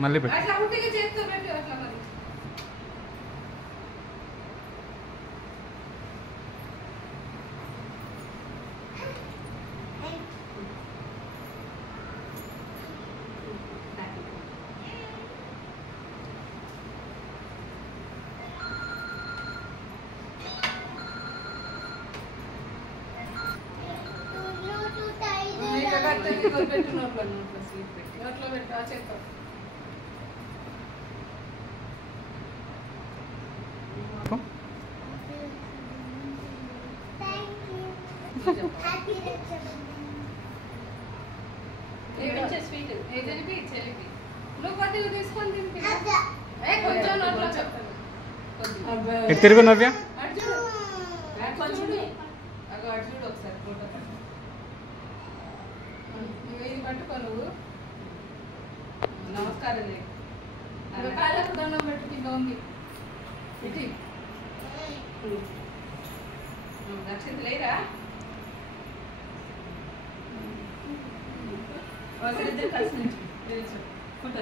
మళ్ళీ అట్లా ఉట్టిగా చేస్తూ పెట్టి అట్లా మరి పెట్టు నోట్లో స్వీట్ పెట్టి నోట్లో పెట్టు ఆ చేత్తో స్వీట్ ఏదైనా చెల్లికి నువ్వు కొద్దిగా తీసుకొని తింపి కొంచెం నోట్లో చెప్తాను తిరుగు నవ్య అటు చూడు అటు చూడు ఒకసారి ఫోటో ఇది పట్టుకో నువ్వు నమస్కారం కాళ్ళకు దండం పెట్టు కింద ఉంది ఇటు నక్షత్ర లేరా ఒకరిద్దరు కలిసి నుంచి ఫోటో